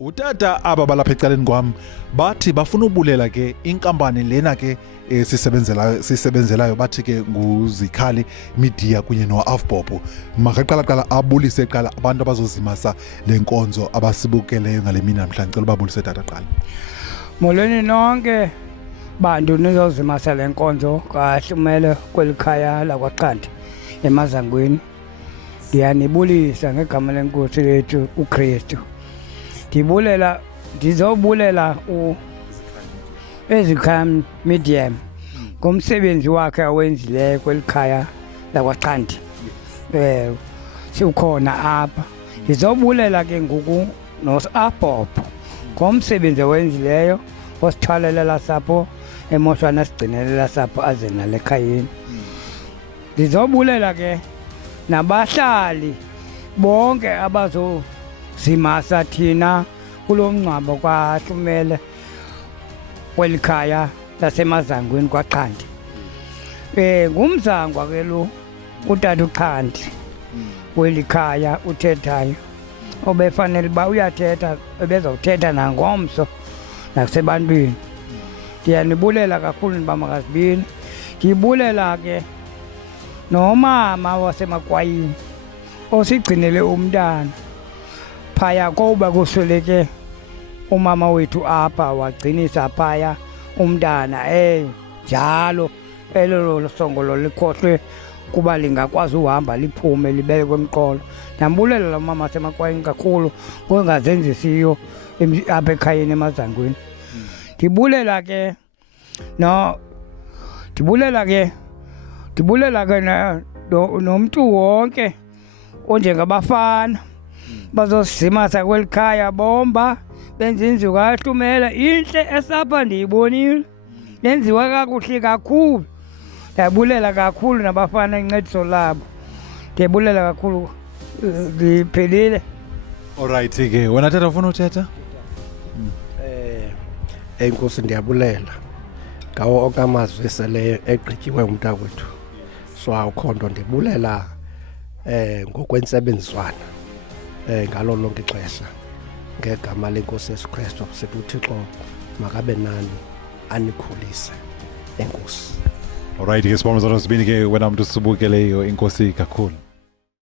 Utata aba balapha ecaleni kwam bathi bafuna ubulela ke inkampani lena ke sisebenzelayo bathi ke nguZikhali Media kunye noAfbop. Makaqala abulise qala abantu abazozimasa lenkonzo abasibukeleyo ngale mina namhlanje. Ngicela babulise tata qala. Molweni nonke bantu nizozimasa lenkonzo kaHlumele kwelikhaya lakwaQanti eMazangweni. Ndiyanibulisa ngegama lenkosi lethu uKristu. Ndizobulela uZikhali Media ngomsebenzi wakhe awenzileyo kwelikhaya lakwaQanti. Sikhona apha. Ndizobulela ke ngoku noAfbop ngomsebenzi awenzileyo osithwalelela sapho emoshwana sigcinelela sapho aze nalekhayeni. Ndizobulela ke nabahlali bonke abazozimasa thina kulomncwabo kwaHlumele kwelikhaya laseMazangweni kwaQanti. Ngumzangwa ke lo utata uQanti kwelikhaya uthethayo obefanele ba uyathetha ebezawuthetha nangomso nasebantwini. Ndiyanibulela kakhulu nibamakazibini. Ndibulela ke nomama wasemakwayini osigcinele umntana phaya kuba kusweleke umama wethu apha wagcinisa phaya umntana njalo elo songolo likhohlwe kuba lingakwazi uhamba liphume libekwe emqolo. Ndambulela lo mama wasemakwayini kakhulu ngongazenzisiyo apha ekhayeni eMazangweni. Ndibulela ke nomntu wonke onjengabafana bazozimasa kwelikhaya bomba benza indlu kaHlumele inhle esapha ndiyibonile yenziwa kakuhle kakhulu. Ndiyabulela kakhulu nabafana incediso labo. Ndiyabulela kakhulu. Ndiphelile. Alright ke wena tata ufuna uthetha? Enkosi ndiyabulela ngawo okamazwi eseleyo egqityiwe umntakwethu. So awukhondo ndibulela ngokwensebenziswana ngalo lonke ixesha ngegama lenkosi Yesu Kristu sithi uThixo makabe nani anikhulise. Enkosi. Alright ke sibonga zonke sibini ke wena umuntu sibukeleyo inkosi kakhulu.